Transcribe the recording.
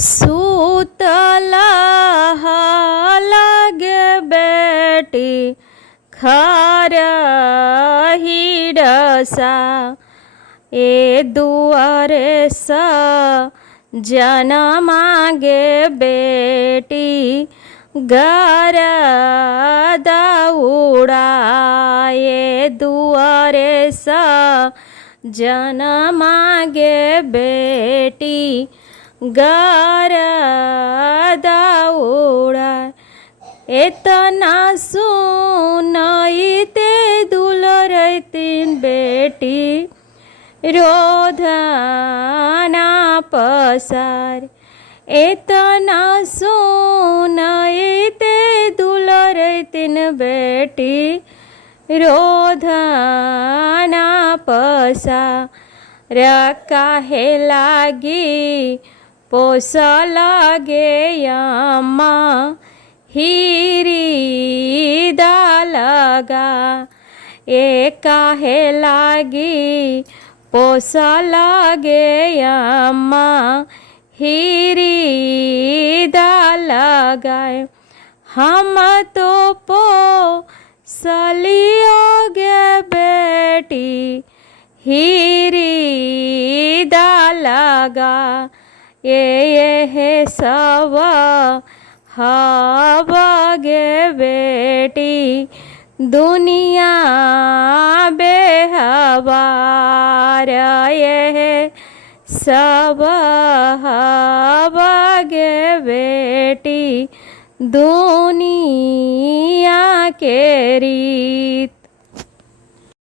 सूतला लागे बेटी खार हिडसा ए दुआरे सा जना मागे बेटी घर दौड़ा ए दुआरे सा जना मागे बेटी घर दौड़ा एतना सुनई ते दुलरतीन बेटी रोधना पसार एतना सुनई ते दुलरतीन बेटी रोधना पसार काहे लागी पोस लागे अम्मा हिरी लगा ए काहे लागी पोस लागे अम्मा हिरी लगाए हम तो पोसलियोगे बेटी हिरी लगा ये सब हवागे बेटी दुनिया बेहवार ये सब हवागे बेटी दुनिया के रीत।